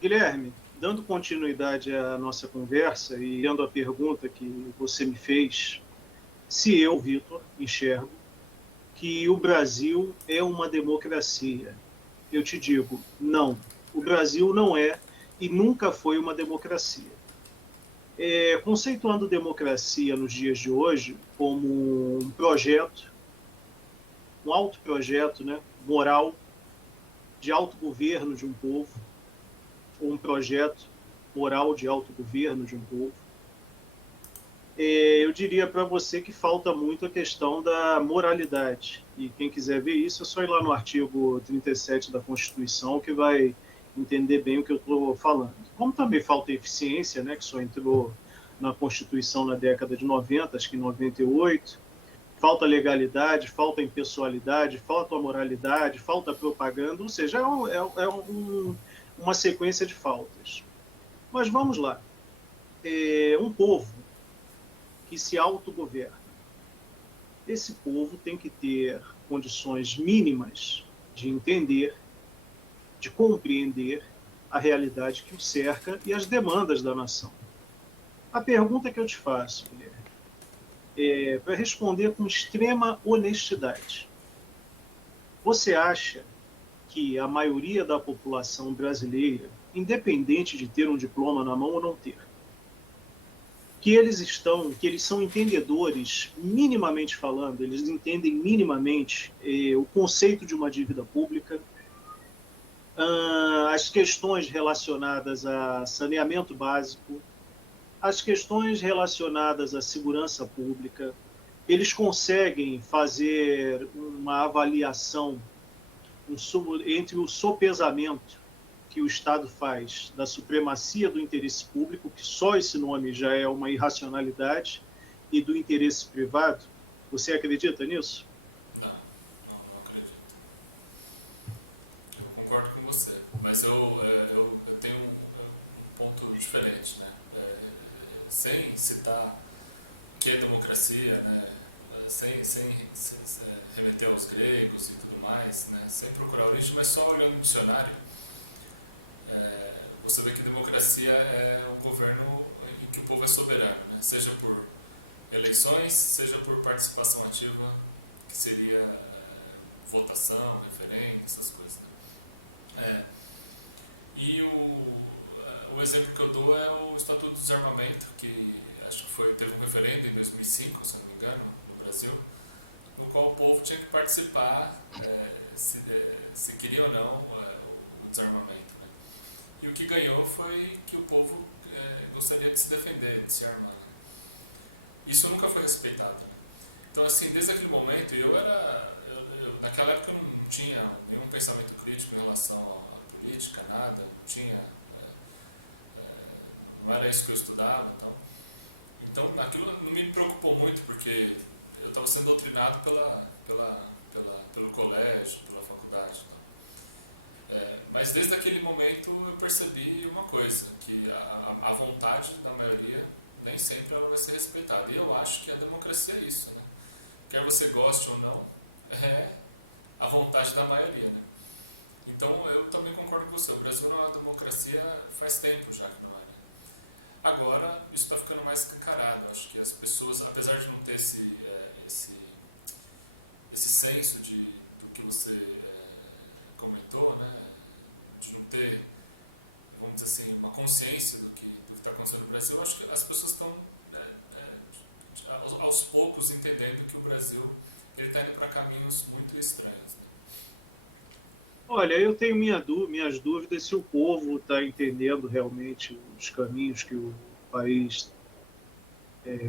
Guilherme, dando continuidade à nossa conversa e dando a pergunta que você me fez, se eu, Vitor, enxergo que o Brasil é uma democracia, eu te digo, não. O Brasil não é e nunca foi uma democracia. Conceituando democracia nos dias de hoje como um projeto, um alto projeto, né, moral de autogoverno de um povo, ou um projeto moral de autogoverno de um povo, eu diria para você que falta muito a questão da moralidade. E quem quiser ver isso, é só ir lá no artigo 37 da Constituição, que vai entender bem o que eu estou falando. Como também falta eficiência, né, que só entrou na Constituição na década de 90, acho que em 98, falta legalidade, falta impessoalidade, falta moralidade, falta propaganda, ou seja, uma sequência de faltas. Mas vamos lá. Um povo que se autogoverna, esse povo tem que ter condições mínimas de entender, de compreender a realidade que o cerca e as demandas da nação. A pergunta que eu te faço, Guilherme, para responder com extrema honestidade, você acha que a maioria da população brasileira, independente de ter um diploma na mão ou não ter, que eles são entendedores, minimamente falando, eles entendem minimamente o conceito de uma dívida pública, as questões relacionadas a saneamento básico, as questões relacionadas à segurança pública, eles conseguem fazer uma avaliação entre o sopesamento que o Estado faz da supremacia do interesse público, que só esse nome já é uma irracionalidade, e do interesse privado. Você acredita nisso? Não acredito. Eu concordo com você, mas eu tenho um ponto diferente, né? Sem citar o que é democracia, né? Sem remeter aos gregos e tudo mais, né? Sem procurar origem, mas só olhando no dicionário, você vê que democracia é um governo em que o povo é soberano, né? Seja por eleições, seja por participação ativa, que seria votação, referendo, essas coisas. Né? E o exemplo que eu dou é o Estatuto do Desarmamento, que acho que teve um referendo em 2005, se não me engano, no Brasil, no qual o povo tinha que participar se queria ou não o desarmamento. Né? E o que ganhou foi que o povo gostaria de se defender, de se armar. Né? Isso nunca foi respeitado. Né? Então, assim, desde aquele momento, naquela época eu não tinha nenhum pensamento crítico em relação à política, nada, não tinha, não era isso que eu estudava e tal. Então, aquilo não me preocupou muito, porque eu estava sendo doutrinado pelo colégio, pela faculdade. Mas desde aquele momento eu percebi uma coisa, que a vontade da maioria nem sempre ela vai ser respeitada. E eu acho que a democracia é isso. Né? Quer você goste ou não, é a vontade da maioria. Né? Então eu também concordo com você. O Brasil não é uma democracia faz tempo já que não é. Agora isso está ficando mais escancarado. Acho que as pessoas, apesar de não ter esse senso do que você comentou, né? De não ter, vamos dizer assim, uma consciência do que está acontecendo no Brasil, eu acho que as pessoas estão aos poucos entendendo que o Brasil está indo para caminhos muito estranhos. Né? Olha, eu tenho minhas dúvidas se o povo está entendendo realmente os caminhos que o país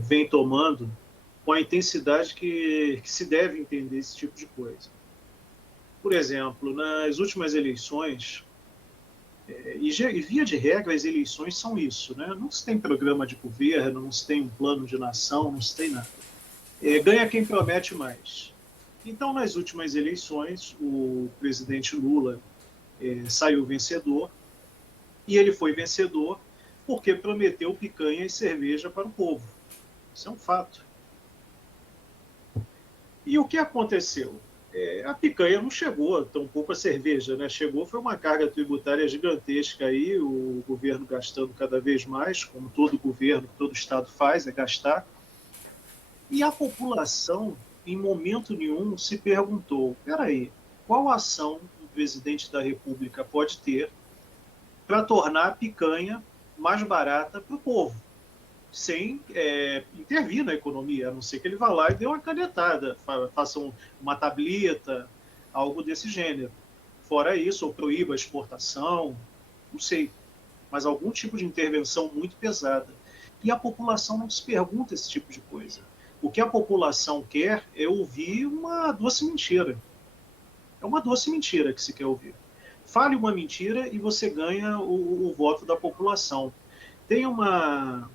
vem tomando com a intensidade que se deve entender esse tipo de coisa. Por exemplo, nas últimas eleições, e via de regra as eleições são isso, né? Não se tem programa de governo, não se tem um plano de nação, não se tem nada. Ganha quem promete mais. Então, nas últimas eleições, o presidente Lula saiu vencedor, e ele foi vencedor porque prometeu picanha e cerveja para o povo. Isso é um fato. E o que aconteceu? A picanha não chegou, tampouco a cerveja, né? Chegou, foi uma carga tributária gigantesca aí, o governo gastando cada vez mais, como todo governo, todo estado faz, é gastar. E a população, em momento nenhum, se perguntou: peraí, qual ação o presidente da República pode ter para tornar a picanha mais barata para o povo, sem intervir na economia, a não ser que ele vá lá e dê uma canetada, faça uma tableta, algo desse gênero. Fora isso, ou proíba a exportação, não sei, mas algum tipo de intervenção muito pesada. E a população não se pergunta esse tipo de coisa. O que a população quer é ouvir uma doce mentira. É uma doce mentira que se quer ouvir. Fale uma mentira e você ganha o voto da população. Tem uma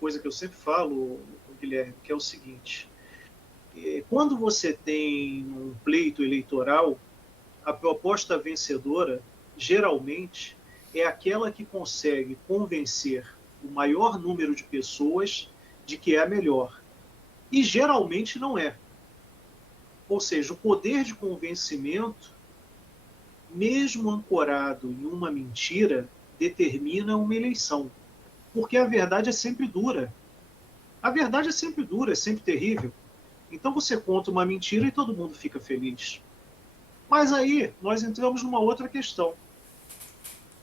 coisa que eu sempre falo, Guilherme, que é o seguinte: quando você tem um pleito eleitoral, a proposta vencedora, geralmente, é aquela que consegue convencer o maior número de pessoas de que é a melhor. E geralmente não é. Ou seja, o poder de convencimento, mesmo ancorado em uma mentira, determina uma eleição. Porque a verdade é sempre dura. A verdade é sempre dura, é sempre terrível. Então você conta uma mentira e todo mundo fica feliz. Mas aí nós entramos numa outra questão.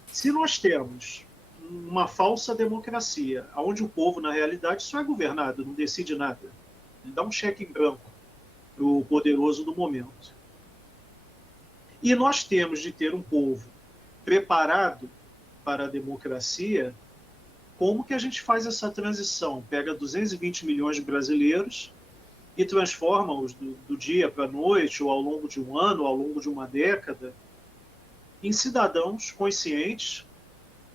Se nós temos uma falsa democracia, onde o povo, na realidade, só é governado, não decide nada, ele dá um cheque em branco para o poderoso do momento. E nós temos de ter um povo preparado para a democracia. Como que a gente faz essa transição? Pega 220 milhões de brasileiros e transforma-os do dia para a noite, ou ao longo de um ano, ou ao longo de uma década, em cidadãos conscientes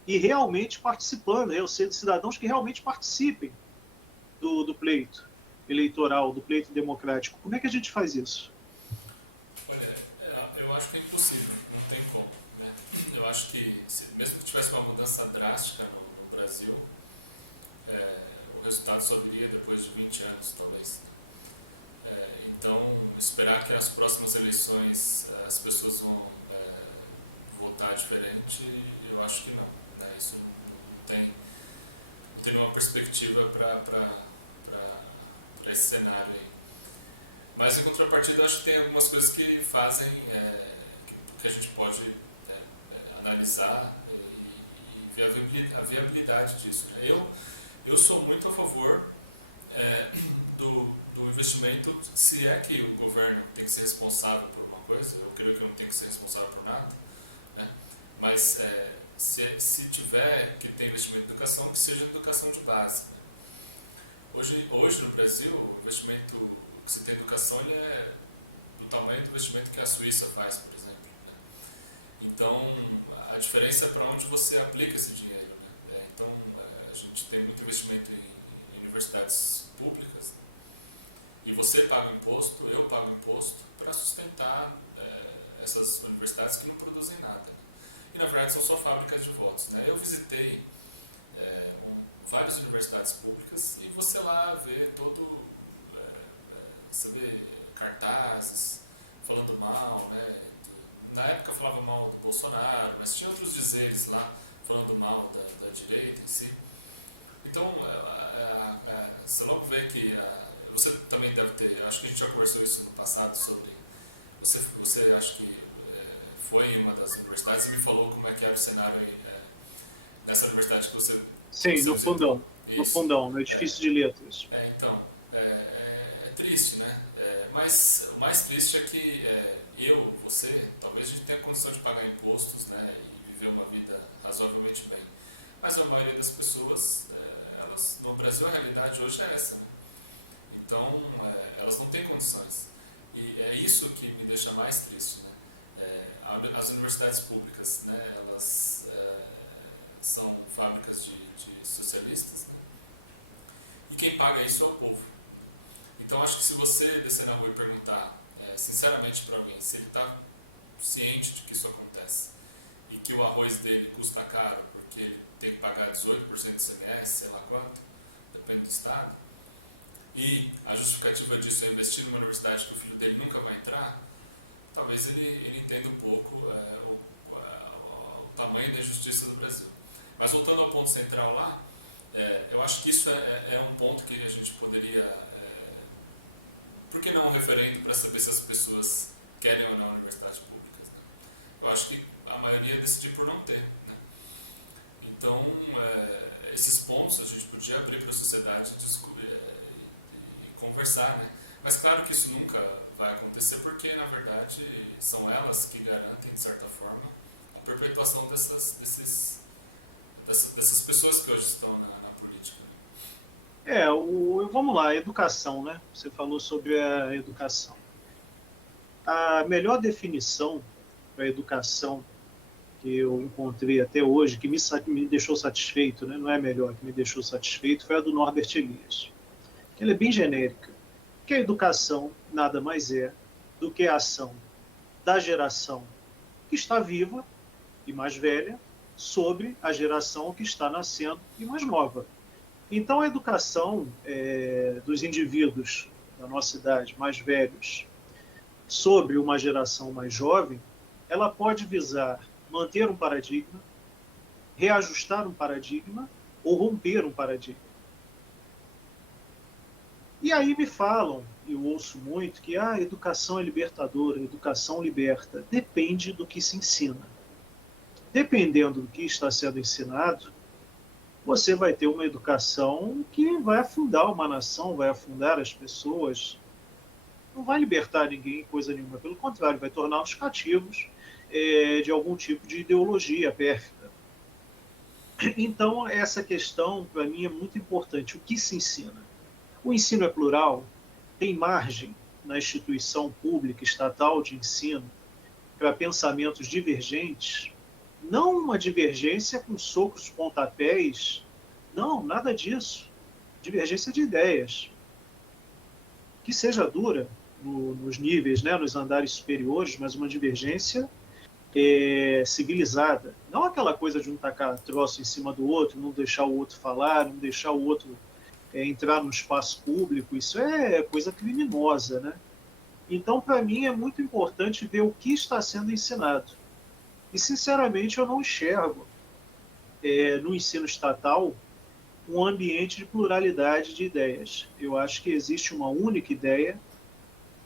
e realmente participando, ou seja, cidadãos que realmente participem do pleito eleitoral, do pleito democrático. Como é que a gente faz isso? Olha, eu acho que é impossível, não tem como. Né? Eu acho que, mesmo que tivesse uma mudança drástica no Brasil, o resultado só viria depois de 20 anos, talvez. Então, esperar que as próximas eleições as pessoas vão votar diferente, eu acho que não. Né? Isso não tem uma perspectiva para esse cenário aí. Mas, em contrapartida, eu acho que tem algumas coisas que fazem, que a gente pode analisar e ver a viabilidade disso. Né? Eu sou muito a favor do investimento, se é que o governo tem que ser responsável por uma coisa. Eu creio que não tem que ser responsável por nada, né? Mas se tiver que ter investimento em educação, que seja educação de base. Né? Hoje no Brasil, o investimento que se tem em educação ele é do tamanho do investimento que a Suíça faz, por exemplo. Né? Então, a diferença é para onde você aplica esse dinheiro. Né? Então, a gente tem muito investimento em universidades públicas, né? E você paga imposto, eu pago imposto para sustentar essas universidades que não produzem nada. Né? E, na verdade, são só fábricas de votos. Né? Eu visitei várias universidades públicas e você lá vê você vê cartazes falando mal, né? Na época falava mal do Bolsonaro, mas tinha outros dizeres lá falando mal da direita em si. Então, você logo vê que você também deve ter, acho que a gente já conversou isso no passado sobre, você acha que foi em uma das universidades, você me falou como é que era o cenário nessa universidade que você Sim, no fundão. Isso. No fundão, no edifício de letras. Então, é triste, né? Mas o mais triste é que você, talvez a gente tenha condição de pagar impostos, né? E viver uma vida razoavelmente bem. Mas a maioria das pessoas, no Brasil a realidade hoje é essa. Então, elas não têm condições. E é isso que me deixa mais triste. Né? As universidades públicas, né? Elas são fábricas de socialistas, né? E quem paga isso é o povo. Então, acho que se você descer na rua e perguntar sinceramente para alguém se ele está ciente de que isso acontece e que o arroz dele custa caro porque ele tem que pagar 18% de ICMS, sei lá quanto, depende do estado, e a justificativa disso é investir numa universidade que o filho dele nunca vai entrar, talvez ele entenda um pouco o tamanho da injustiça do Brasil. Mas voltando ao ponto central lá, eu acho que isso é um ponto que a gente poderia... por que não um referendo para saber se as pessoas querem ou não universidades públicas? Né? Eu acho que a maioria decidiu por não ter. Né? Então, esses pontos a gente podia abrir para a sociedade descobrir e conversar. Né? Mas claro que isso nunca vai acontecer porque, na verdade, são elas que garantem, de certa forma, a perpetuação dessas pessoas que hoje estão na política. Vamos lá, educação, né? Você falou sobre a educação. A melhor definição para educação que eu encontrei até hoje, que me deixou satisfeito, né? Não é a melhor, que me deixou satisfeito, foi a do Norbert Elias. Ela é bem genérica, que a educação nada mais é do que a ação da geração que está viva e mais velha sobre a geração que está nascendo e mais nova. Então, a educação dos indivíduos da nossa idade, mais velhos, sobre uma geração mais jovem, ela pode visar manter um paradigma, reajustar um paradigma ou romper um paradigma. E aí me falam, eu ouço muito, que a educação é libertadora, a educação liberta. Depende do que se ensina. Dependendo do que está sendo ensinado, você vai ter uma educação que vai afundar uma nação, vai afundar as pessoas, não vai libertar ninguém, coisa nenhuma. Pelo contrário, vai torná-los cativos de algum tipo de ideologia pérfida. Então, essa questão, para mim, é muito importante. O que se ensina? O ensino é plural? Tem margem na instituição pública, estatal de ensino, para pensamentos divergentes? Não uma divergência com socos, pontapés, não, nada disso. Divergência de ideias. Que seja dura nos níveis, né, nos andares superiores, mas uma divergência civilizada. Não aquela coisa de um tacar troço em cima do outro, não deixar o outro falar, não deixar o outro entrar no espaço público. Isso é coisa criminosa, né? Então, para mim, é muito importante ver o que está sendo ensinado. E, sinceramente, eu não enxergo no ensino estatal um ambiente de pluralidade de ideias. Eu acho que existe uma única ideia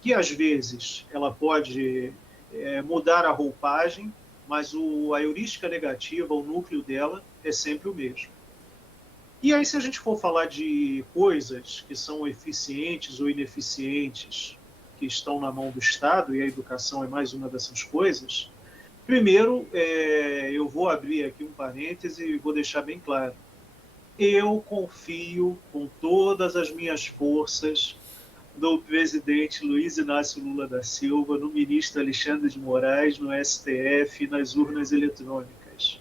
que, às vezes, ela pode mudar a roupagem, mas a heurística negativa, o núcleo dela, é sempre o mesmo. E aí, se a gente for falar de coisas que são eficientes ou ineficientes, que estão na mão do Estado, e a educação é mais uma dessas coisas, primeiro, eu vou abrir aqui um parêntese e vou deixar bem claro. Eu confio com todas as minhas forças do presidente Luiz Inácio Lula da Silva, no ministro Alexandre de Moraes, no STF e nas urnas eletrônicas.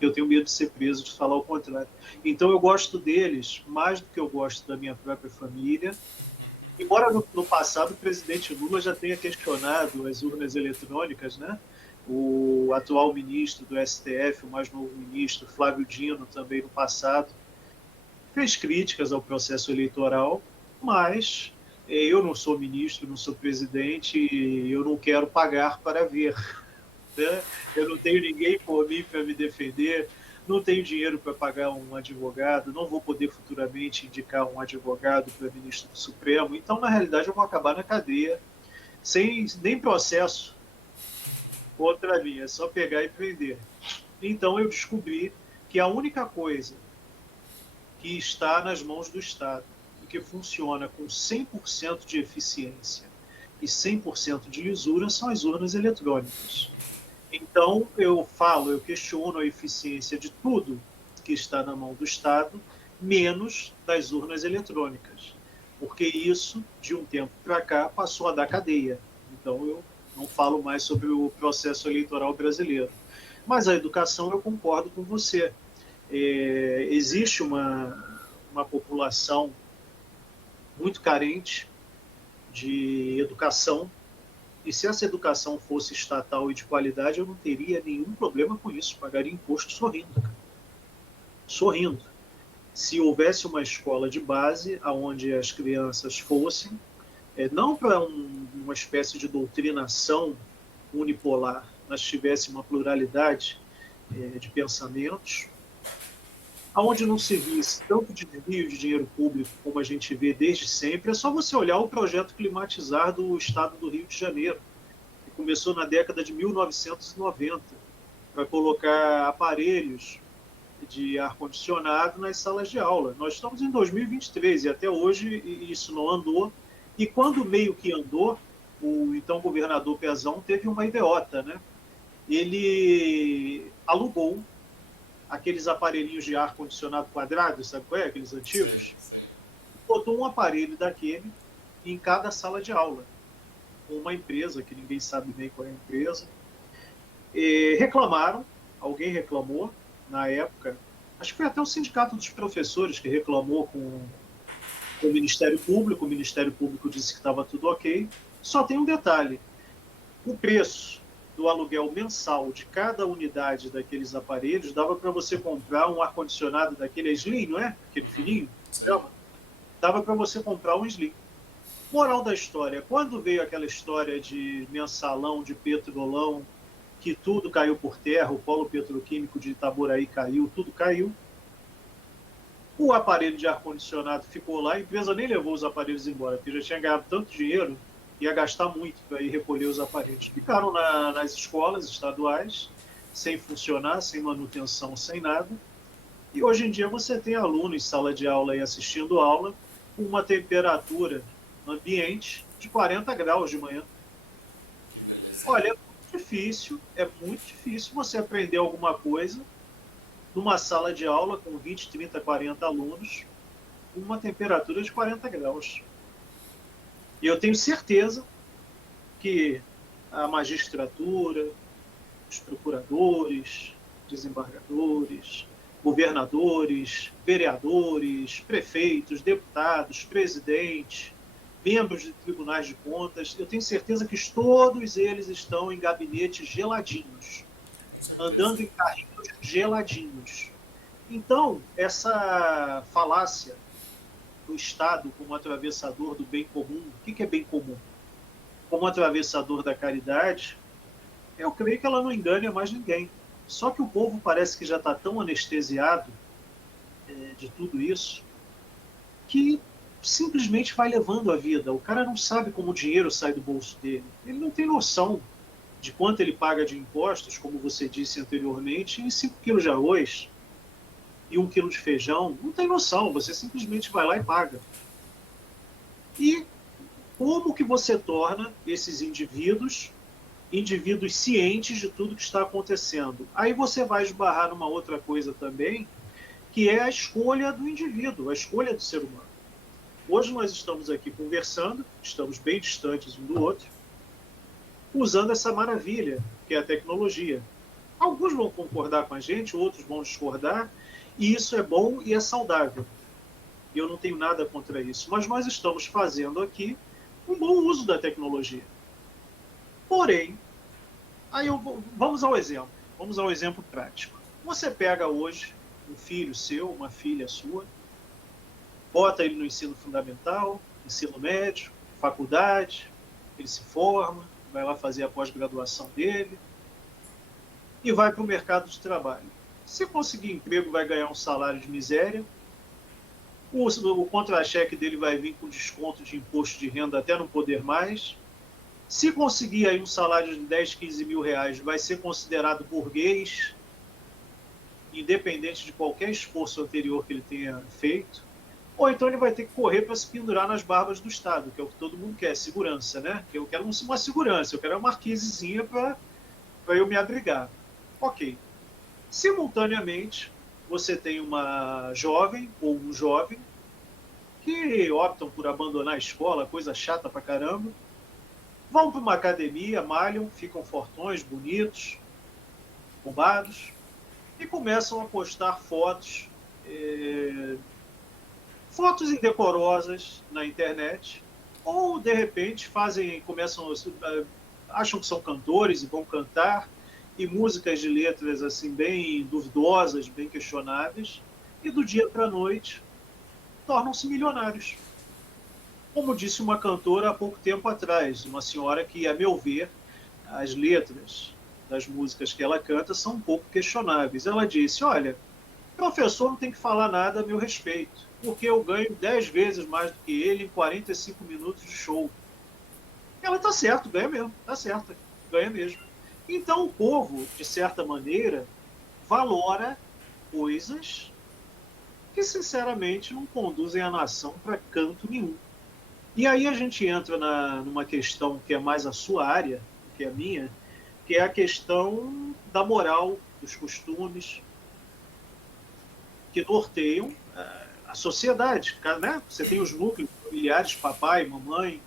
Eu tenho medo de ser preso, de falar o contrário. Então eu gosto deles mais do que eu gosto da minha própria família. Embora no passado o presidente Lula já tenha questionado as urnas eletrônicas, né? O atual ministro do STF, o mais novo ministro, Flávio Dino, também no passado, fez críticas ao processo eleitoral, mas eu não sou ministro, não sou presidente, e eu não quero pagar para ver. Né? Eu não tenho ninguém por mim para me defender, não tenho dinheiro para pagar um advogado, não vou poder futuramente indicar um advogado para ministro do Supremo, então, na realidade, eu vou acabar na cadeia, sem nem processo contra mim, é só pegar e prender. Então, eu descobri que a única coisa que está nas mãos do Estado e que funciona com 100% de eficiência e 100% de lisura são as urnas eletrônicas. Então, eu questiono a eficiência de tudo que está na mão do Estado, menos das urnas eletrônicas, porque isso, de um tempo para cá, passou a dar cadeia. Então, eu não falo mais sobre o processo eleitoral brasileiro. Mas a educação, eu concordo com você. Existe uma população muito carente de educação, e se essa educação fosse estatal e de qualidade, eu não teria nenhum problema com isso, pagaria imposto sorrindo. Sorrindo. se houvesse uma escola de base onde as crianças fossem, não para uma espécie de doutrinação unipolar, mas tivesse uma pluralidade de pensamentos, onde não se visse tanto desvio de dinheiro público como a gente vê desde sempre. É só você olhar o projeto Climatizar do Estado do Rio de Janeiro, que começou na década de 1990, para colocar aparelhos de ar-condicionado nas salas de aula. Nós estamos em 2023 e até hoje isso não andou. E quando meio que andou, o então governador Pezão teve uma idiota, né? Ele alugou aqueles aparelhinhos de ar-condicionado quadrado, sabe qual é? Aqueles antigos. Sim. Botou um aparelho daquele em cada sala de aula. Uma empresa, que ninguém sabe bem qual é a empresa. E reclamaram, alguém reclamou na época, acho que foi até o Sindicato dos Professores que reclamou com o Ministério Público. O Ministério Público disse que estava tudo ok. Só tem um detalhe: o preço do aluguel mensal de cada unidade daqueles aparelhos dava para você comprar um ar-condicionado daquele Slim, não é? Aquele fininho. Dava para você comprar um Slim. Moral da história: quando veio aquela história de mensalão, de petrolão, que tudo caiu por terra, o polo petroquímico de Itaboraí caiu, tudo caiu, o aparelho de ar-condicionado ficou lá, a empresa nem levou os aparelhos embora, porque já tinha ganhado tanto dinheiro, ia gastar muito para ir recolher os aparelhos. Ficaram nas escolas estaduais, sem funcionar, sem manutenção, sem nada. E hoje em dia você tem aluno em sala de aula e assistindo aula com uma temperatura ambiente de 40 graus de manhã. Olha, é muito difícil você aprender alguma coisa numa sala de aula com 20, 30, 40 alunos, com uma temperatura de 40 graus. E eu tenho certeza que a magistratura, os procuradores, desembargadores, governadores, vereadores, prefeitos, deputados, presidentes, membros de tribunais de contas, eu tenho certeza que todos eles estão em gabinetes geladinhos, andando em carrinhos geladinhos. Então, essa falácia do Estado como atravessador do bem comum, o que é bem comum? Como atravessador da caridade, eu creio que ela não engane mais ninguém. Só que o povo parece que já está tão anestesiado de tudo isso que simplesmente vai levando a vida. O cara não sabe como o dinheiro sai do bolso dele. Ele não tem noção de quanto ele paga de impostos, como você disse anteriormente, em 5 quilos de arroz e 1 quilo de feijão. Não tem noção, você simplesmente vai lá e paga. E como que você torna esses indivíduos cientes de tudo que está acontecendo? Aí você vai esbarrar numa outra coisa também, que é a escolha do indivíduo, a escolha do ser humano. Hoje nós estamos aqui conversando, estamos bem distantes um do outro, usando essa maravilha que é a tecnologia. Alguns vão concordar com a gente, outros vão discordar, e isso é bom e é saudável. Eu não tenho nada contra isso, mas nós estamos fazendo aqui um bom uso da tecnologia. Porém, vamos ao exemplo prático. Você pega hoje um filho seu, uma filha sua, bota ele no ensino fundamental, ensino médio, faculdade, ele se forma, vai lá fazer a pós-graduação dele e vai para o mercado de trabalho. Se conseguir emprego, vai ganhar um salário de miséria, o contra-cheque dele vai vir com desconto de imposto de renda até não poder mais. Se conseguir aí um salário de 10, 15 mil reais, vai ser considerado burguês, independente de qualquer esforço anterior que ele tenha feito. Ou então ele vai ter que correr para se pendurar nas barbas do Estado, que é o que todo mundo quer, segurança, né? Eu quero uma segurança, eu quero uma marquisezinha para eu me abrigar. Ok. Simultaneamente, você tem uma jovem ou um jovem que optam por abandonar a escola, coisa chata pra caramba, vão para uma academia, malham, ficam fortões, bonitos, bombados, e começam a postar fotos indecorosas na internet, ou de repente acham que são cantores e vão cantar, e músicas de letras assim bem duvidosas, bem questionáveis, e do dia para a noite tornam-se milionários. Como disse uma cantora há pouco tempo atrás, uma senhora que, a meu ver, as letras das músicas que ela canta são um pouco questionáveis. Ela disse, olha, o professor não tem que falar nada a meu respeito, porque eu ganho 10 vezes mais do que ele em 45 minutos de show. Ela está certo, ganha mesmo, está certa, ganha mesmo. Então o povo, de certa maneira, valora coisas que, sinceramente, não conduzem a nação para canto nenhum. E aí a gente entra numa questão que é mais a sua área, que é a minha, que é a questão da moral, dos costumes, que norteiam a sociedade. Né? Você tem os núcleos familiares, papai, mamãe,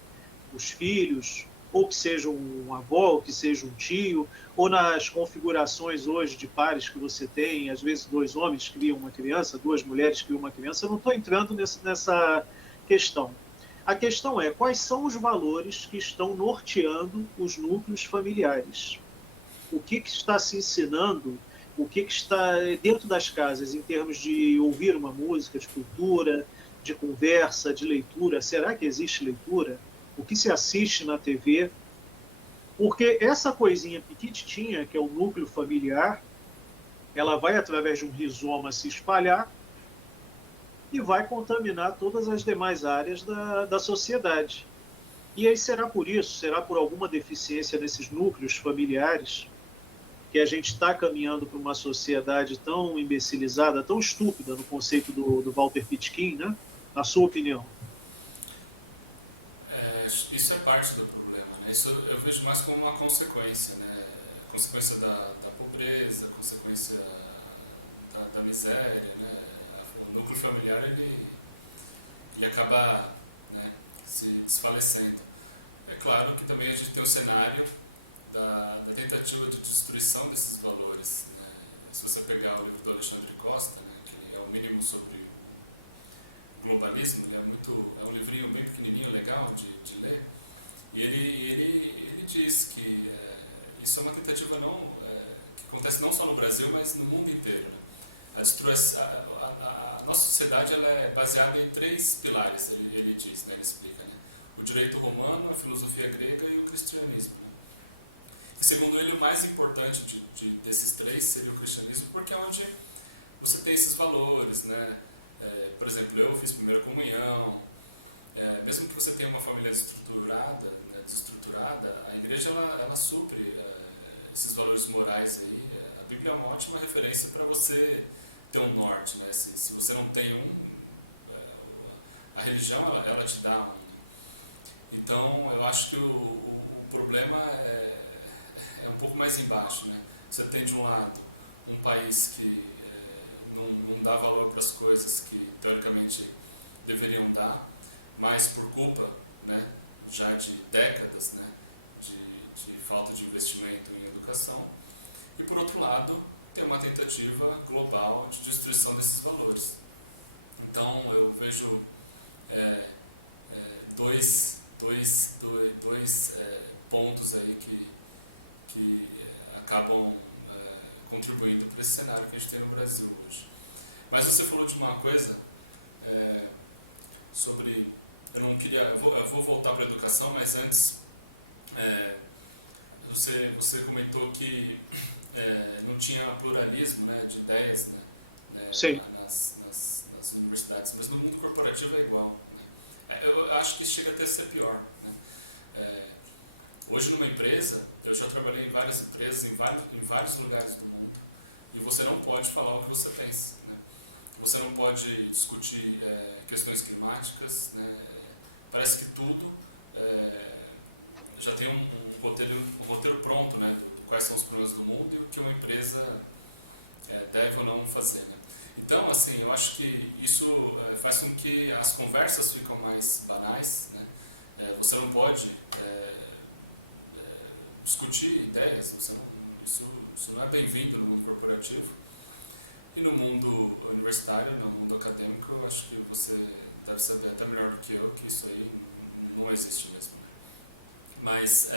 os filhos, ou que seja um avó, ou que seja um tio, ou nas configurações hoje de pares que você tem, às vezes 2 homens criam uma criança, 2 mulheres criam uma criança. Eu não estou entrando nessa questão. A questão é quais são os valores que estão norteando os núcleos familiares. O que está se ensinando, o que está dentro das casas em termos de ouvir uma música, de cultura, de conversa, de leitura. Será que existe leitura? O que se assiste na TV? Porque essa coisinha pequitinha, que é o núcleo familiar, ela vai, através de um rizoma, se espalhar e vai contaminar todas as demais áreas da sociedade. E aí será por isso, será por alguma deficiência nesses núcleos familiares, que a gente está caminhando para uma sociedade tão imbecilizada, tão estúpida, no conceito do Walter Pitkin, né? Na sua opinião? Isso é parte do problema, né? Isso eu vejo mais como uma consequência, né? Consequência da pobreza, consequência da miséria, né? O núcleo familiar ele acaba, né, se desfalecendo. É claro que também a gente tem o cenário da tentativa de destruição desses valores, né? Se você pegar o livro do Alexandre Costa, né, que é o mínimo sobre globalismo, ele é um livrinho bem pequenininho, legal de ler, e ele diz que isso é uma tentativa que acontece não só no Brasil, mas no mundo inteiro. Né? A nossa sociedade ela é baseada em 3 pilares, ele diz, né, ele explica. Né? O direito romano, a filosofia grega e o cristianismo. E, segundo ele, o mais importante desses 3 seria o cristianismo, porque é onde você tem esses valores, né? Por exemplo, eu fiz primeira comunhão, mesmo que você tenha uma família desestruturada, né, a igreja ela supre esses valores morais aí. A Bíblia é uma ótima referência para você ter um norte, né? Se você não tem a religião ela te dá um. Então eu acho que o problema é um pouco mais embaixo, né? Você tem de um lado um país que não dá valor para as coisas que teoricamente deveriam dar, mas por culpa, né, já de décadas, né, de falta de investimento em educação. E por outro lado, tem uma tentativa global de destruição desses valores. Então eu vejo dois pontos aí que acabam contribuindo para esse cenário que a gente tem no Brasil hoje. Mas você falou de uma coisa sobre... Eu vou voltar para a educação, mas antes você comentou que não tinha pluralismo, né, de ideias, né, Sim. nas universidades, mas no mundo corporativo é igual. Né? Eu acho que chega até a ser pior. Né? Hoje numa empresa, eu já trabalhei em várias empresas, em vários lugares do mundo, e você não pode falar o que você pensa. Né? Você não pode discutir questões climáticas, né? Parece que tudo já tem um roteiro pronto, né? Quais são os problemas do mundo e o que uma empresa deve ou não fazer. Né? Então, assim, eu acho que isso faz com que as conversas ficam mais banais. Né? Você não pode discutir ideias, isso não é bem-vindo no mundo corporativo. E no mundo universitário, no mundo acadêmico, eu acho que você deve saber até melhor do que eu que isso aí não existe mesmo. Né? Mas,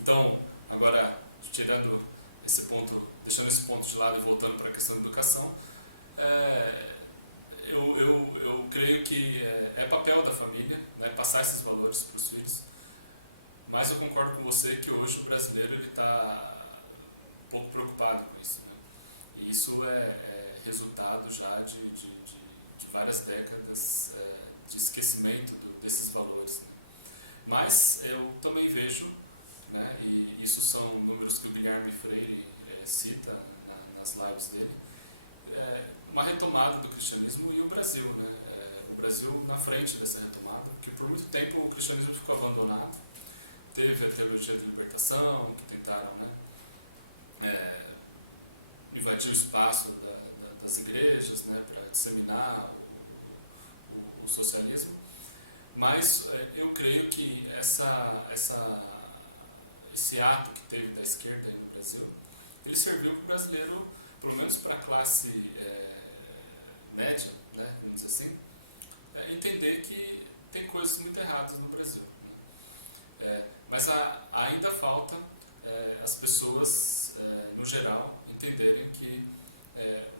então, agora, tirando esse ponto, deixando esse ponto de lado e voltando para a questão da educação, passar esses valores para os filhos. Mas eu concordo com você que hoje o brasileiro está um pouco preocupado com isso. Né? E isso é resultado já de várias décadas de esquecimento desses valores. Né? Mas eu também vejo, né, e isso são números que o Guilherme Freire cita nas lives dele, uma retomada do cristianismo e o Brasil. Né? O Brasil na frente dessa retomada, porque por muito tempo o cristianismo ficou abandonado. Teve a teologia da libertação, que tentaram, né, invadir o espaço das igrejas, né, para disseminar o socialismo. Mas eu creio que esse ato que teve da esquerda aí no Brasil, ele serviu para o brasileiro, pelo menos para a classe média, né, vamos dizer assim, entender que tem coisas muito erradas no Brasil. Mas ainda falta as pessoas, no geral, entenderem que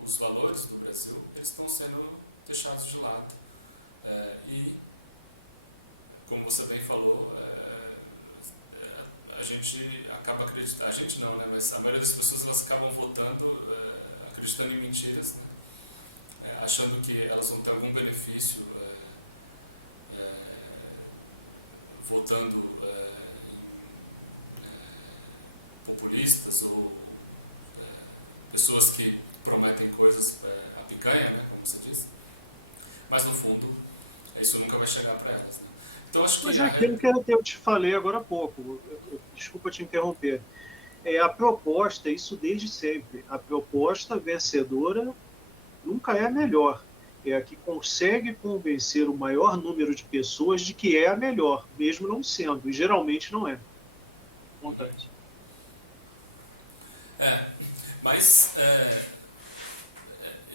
os valores do Brasil eles estão sendo deixados de lado. E, como você bem falou, a gente acaba acreditando, a gente não, né, mas a maioria das pessoas elas acabam votando acreditando em mentiras, né, achando que elas vão ter algum benefício votando populistas ou pessoas que prometem coisas a picanha, né, como você disse, mas no fundo isso nunca vai chegar para elas. Né? Então acho que mas é aquilo que eu te falei agora há pouco, desculpa te interromper, a proposta, isso desde sempre, a proposta vencedora nunca é a melhor, é a que consegue convencer o maior número de pessoas de que é a melhor, mesmo não sendo, e geralmente não é. Vontade. Mas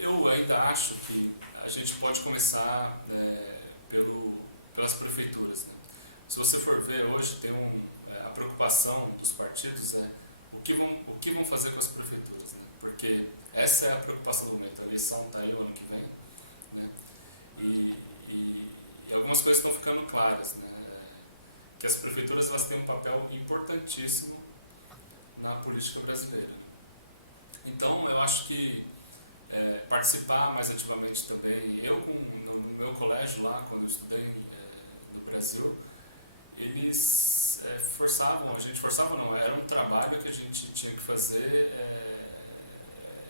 eu ainda acho que a gente pode começar pelas prefeituras. Né? Se você for ver hoje, tem a preocupação dos partidos o que vão fazer com as prefeituras. Né? Porque essa é a preocupação do momento. A eleição está aí o ano que vem. Né? E algumas coisas estão ficando claras. Né? Que as prefeituras elas têm um papel importantíssimo na política brasileira. Então, eu acho que participar mais ativamente também, no meu colégio lá, quando eu estudei no Brasil, eles a gente forçava não, era um trabalho que a gente tinha que fazer,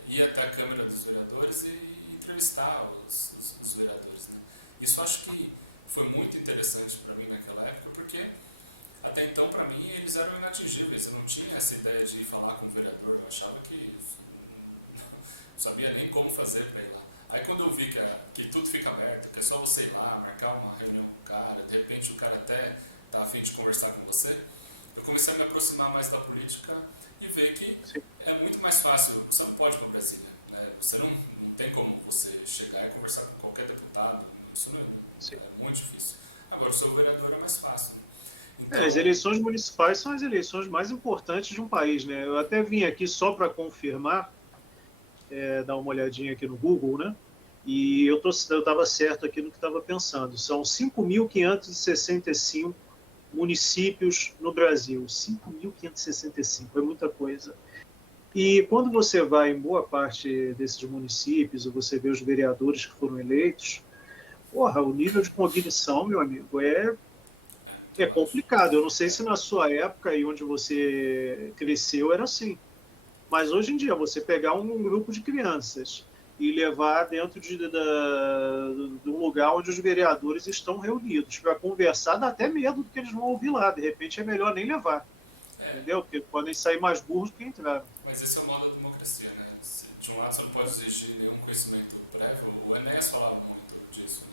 ir até a Câmara dos Vereadores e entrevistar os vereadores. Né? Isso acho que foi muito interessante para mim naquela época, porque até então, para mim, eles eram inatingíveis. Eu não tinha essa ideia de ir falar com o vereador, eu achava que não sabia nem como fazer para ir lá. Aí quando eu vi que tudo fica aberto, que é só você ir lá, marcar uma reunião com o cara, de repente o cara até está a fim de conversar com você, eu comecei a me aproximar mais da política e ver que é muito mais fácil. Você não pode ir para Brasília, né? Você não tem como você chegar e conversar com qualquer deputado, isso não é muito difícil. Agora, o seu vereador é mais fácil. Então, as eleições municipais são as eleições mais importantes de um país, né? Eu até vim aqui só para confirmar, dar uma olhadinha aqui no Google, né? E eu estava certo aqui no que estava pensando. São 5.565 municípios no Brasil. 5.565, é muita coisa. E quando você vai em boa parte desses municípios, ou você vê os vereadores que foram eleitos, o nível de cognição, meu amigo, é complicado. Eu não sei se na sua época e onde você cresceu era assim. Mas hoje em dia, você pegar um grupo de crianças e levar dentro de um lugar onde os vereadores estão reunidos para conversar, dá até medo do que eles vão ouvir lá. De repente é melhor nem levar. Entendeu? Porque podem sair mais burros do que entraram. Mas esse é o modo da democracia, né? De um lado você não pode exigir nenhum conhecimento prévio. O Enéas falava muito disso. Né?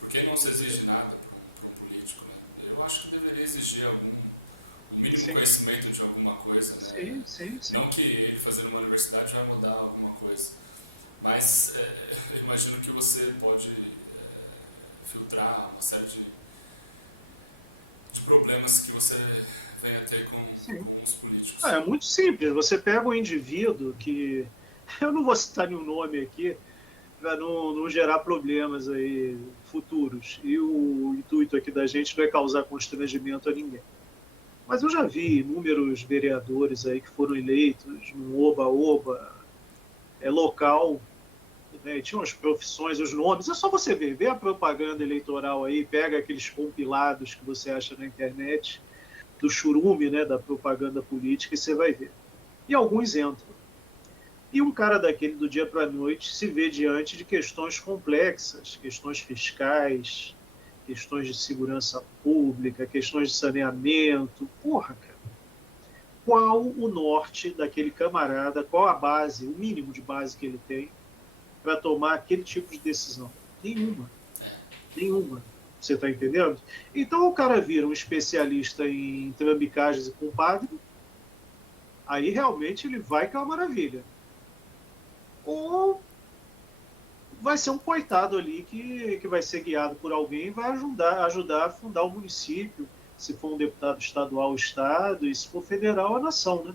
Por que não se exige nada para um político? Né? Eu acho que deveria exigir o mínimo conhecimento de alguma coisa. Né? Sim. Não que ele fazendo uma universidade vai mudar alguma coisa. Mas eu imagino que você pode filtrar uma série de problemas que você vem a ter com os políticos. É muito simples. Você pega um indivíduo que... Eu não vou citar nenhum nome aqui, para não gerar problemas aí futuros. E o intuito aqui da gente não é causar constrangimento a ninguém. Mas eu já vi inúmeros vereadores aí que foram eleitos num oba-oba local, né, e tinham as profissões, os nomes. É só você ver a propaganda eleitoral aí, pega aqueles compilados que você acha na internet, do churume, né, da propaganda política, e você vai ver. E alguns entram. E um cara daquele, do dia para a noite, se vê diante de questões complexas, questões fiscais, questões de segurança pública, questões de saneamento. Porra, cara. Qual o norte daquele camarada, qual a base, o mínimo de base que ele tem para tomar aquele tipo de decisão? Nenhuma. Nenhuma. Você está entendendo? Então o cara vira um especialista em trambicagens e compadre, aí realmente ele vai que é uma maravilha. Ou vai ser um coitado ali que vai ser guiado por alguém e vai ajudar a fundar o município, se for um deputado estadual, o estado, e se for federal, a nação, né?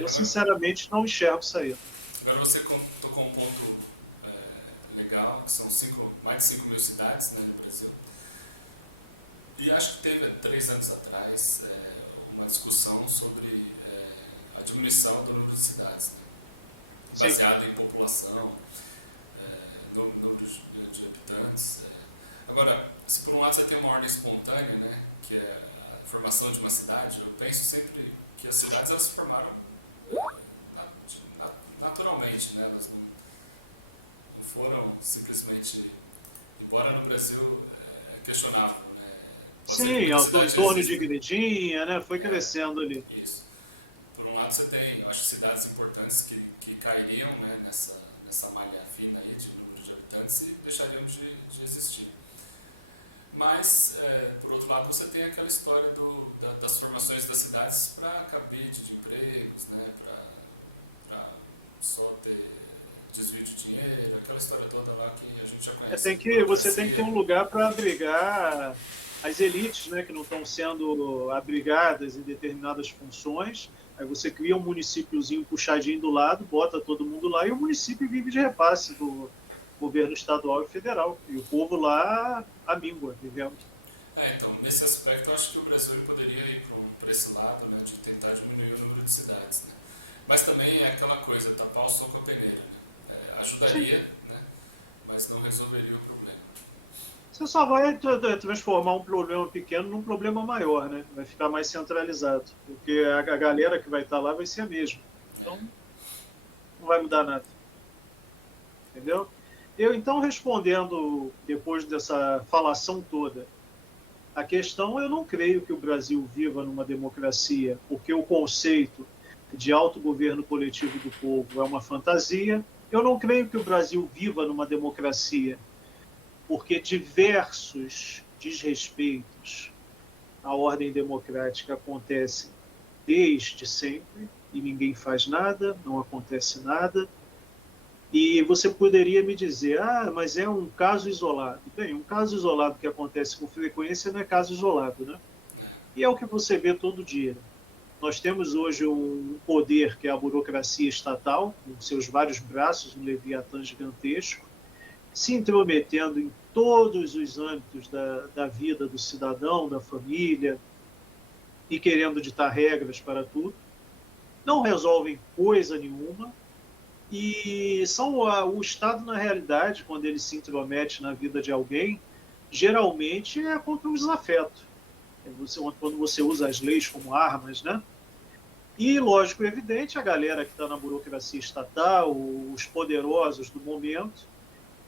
Eu, sinceramente, não enxergo isso aí. Agora você tocou um ponto legal, que são mais de 5 mil cidades, né, no Brasil. E acho que teve, 3 anos atrás, uma discussão sobre a diminuição do número de cidades, né, baseada em população, número de habitantes. Agora, se por um lado você tem uma ordem espontânea, né, que é a formação de uma cidade, eu penso sempre que as cidades elas se formaram naturalmente, né, elas não foram simplesmente, embora no Brasil é questionável. Sim, em torno de Igrejinha, né, foi crescendo ali. Isso. Por um lado você tem, acho, cidades importantes que cairiam, né, nessa malha fina aí de número de habitantes e deixariam de existir. Mas, por outro lado, você tem aquela história das formações das cidades para capite de empregos, né, para só ter desvio de dinheiro, aquela história toda lá que a gente já conhece. Você tem que ter um lugar para abrigar as elites, né, que não estão sendo abrigadas em determinadas funções. Aí você cria um municípiozinho puxadinho do lado, bota todo mundo lá e o município vive de repasse do governo estadual e federal. E o povo lá amíngua, vivendo. Então, nesse aspecto, eu acho que o Brasil poderia ir para esse lado, né, de tentar diminuir o número de cidades. Né? Mas também é aquela coisa, tapar o sol com a peneira. Né? Ajudaria, né, mas não resolveria o problema. Você só vai transformar um problema pequeno num problema maior, né? Vai ficar mais centralizado. Porque a galera que vai estar lá vai ser a mesma. Então, não vai mudar nada. Entendeu? Então, respondendo, depois dessa falação toda, a questão, eu não creio que o Brasil viva numa democracia, porque o conceito de autogoverno coletivo do povo é uma fantasia. Eu não creio que o Brasil viva numa democracia, porque diversos desrespeitos à ordem democrática acontecem desde sempre e ninguém faz nada, não acontece nada. E você poderia me dizer, mas é um caso isolado. Bem, um caso isolado que acontece com frequência não é caso isolado, né? E é o que você vê todo dia. Nós temos hoje um poder que é a burocracia estatal, com seus vários braços, um leviatã gigantesco, se intrometendo em todos os âmbitos da vida do cidadão, da família, e querendo ditar regras para tudo. Não resolvem coisa nenhuma, e o Estado, na realidade, quando ele se intromete na vida de alguém, geralmente é contra o desafeto. Quando você usa as leis como armas, né? E, lógico e evidente, a galera que está na burocracia estatal, os poderosos do momento,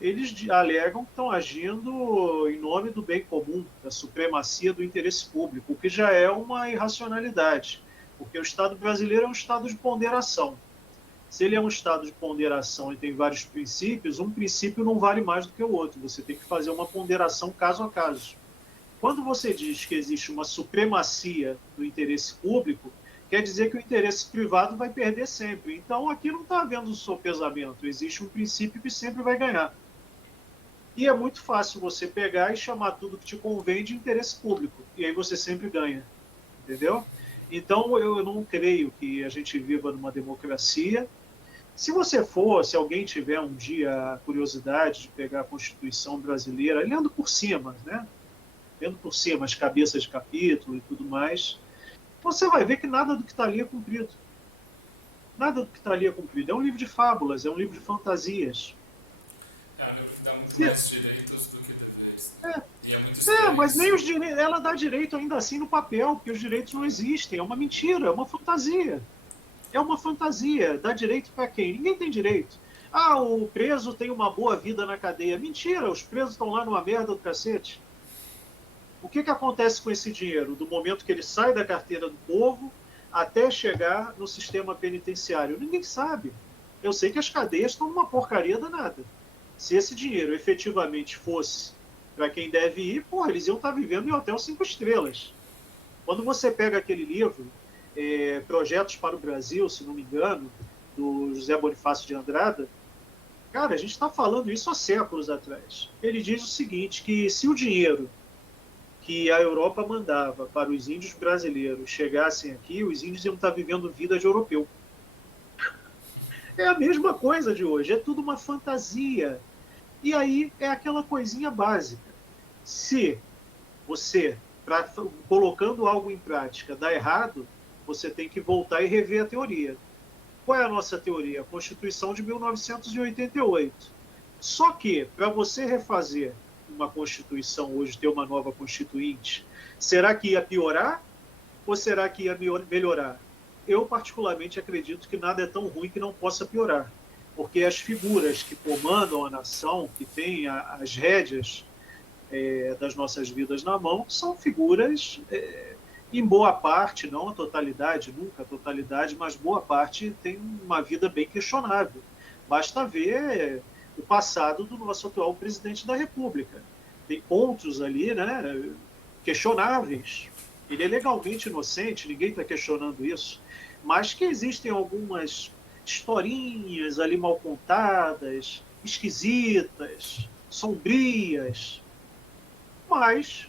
eles alegam que estão agindo em nome do bem comum, da supremacia do interesse público, o que já é uma irracionalidade, porque o Estado brasileiro é um Estado de ponderação. Se ele é um Estado de ponderação e tem vários princípios, um princípio não vale mais do que o outro, você tem que fazer uma ponderação caso a caso. Quando você diz que existe uma supremacia do interesse público, quer dizer que o interesse privado vai perder sempre. Então, aqui não está havendo sopesamento, existe um princípio que sempre vai ganhar. E é muito fácil você pegar e chamar tudo que te convém de interesse público. E aí você sempre ganha. Entendeu? Então, eu não creio que a gente viva numa democracia. Se alguém tiver um dia a curiosidade de pegar a Constituição brasileira, lendo por cima, né? Lendo por cima as cabeças de capítulo e tudo mais, você vai ver que nada do que está ali é cumprido. Nada do que está ali é cumprido. É um livro de fábulas, é um livro de fantasias. É um livro que dá muito mais direitos do que deveres. É, E é muito estranho. mas nem os direitos, ela dá direito ainda assim no papel, porque os direitos não existem. É uma mentira, é uma fantasia. É uma fantasia. Dá direito para quem? Ninguém tem direito. Ah, o preso tem uma boa vida na cadeia. Mentira, os presos estão lá numa merda do cacete. O que acontece com esse dinheiro? Do momento que ele sai da carteira do povo até chegar no sistema penitenciário? Ninguém sabe. Eu sei que as cadeias estão uma porcaria danada. Se esse dinheiro efetivamente fosse para quem deve ir, porra, eles iam estar vivendo em hotel 5 estrelas. Quando você pega aquele livro, Projetos para o Brasil, se não me engano, do José Bonifácio de Andrada, cara, a gente está falando isso há séculos atrás. Ele diz o seguinte, que se o dinheiro que a Europa mandava para os índios brasileiros chegassem aqui, os índios iam estar vivendo vida de europeu. É a mesma coisa de hoje, é tudo uma fantasia. E aí é aquela coisinha básica. Se você, colocando algo em prática, dá errado, você tem que voltar e rever a teoria. Qual é a nossa teoria? A Constituição de 1988. Só que, para você refazer uma Constituição hoje, ter uma nova Constituinte, será que ia piorar ou será que ia melhorar? Eu, particularmente, acredito que nada é tão ruim que não possa piorar, porque as figuras que comandam a nação, que têm as rédeas das nossas vidas na mão, são figuras, em boa parte, não a totalidade, nunca a totalidade, mas boa parte tem uma vida bem questionável. Basta ver o passado do nosso atual presidente da República. Tem pontos ali, né, questionáveis. Ele é legalmente inocente, ninguém está questionando isso, mas que existem algumas historinhas ali mal contadas, esquisitas, sombrias, mas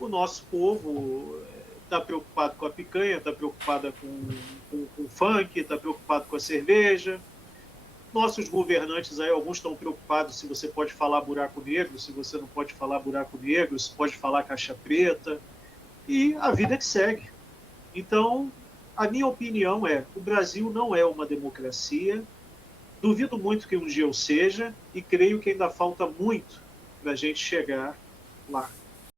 o nosso povo está preocupado com a picanha, está preocupado com o funk, está preocupado com a cerveja. Nossos governantes aí, alguns estão preocupados se você pode falar buraco negro, se você não pode falar buraco negro, se pode falar caixa preta, e a vida que segue. Então, a minha opinião é, o Brasil não é uma democracia, duvido muito que um dia eu seja, e creio que ainda falta muito para a gente chegar lá.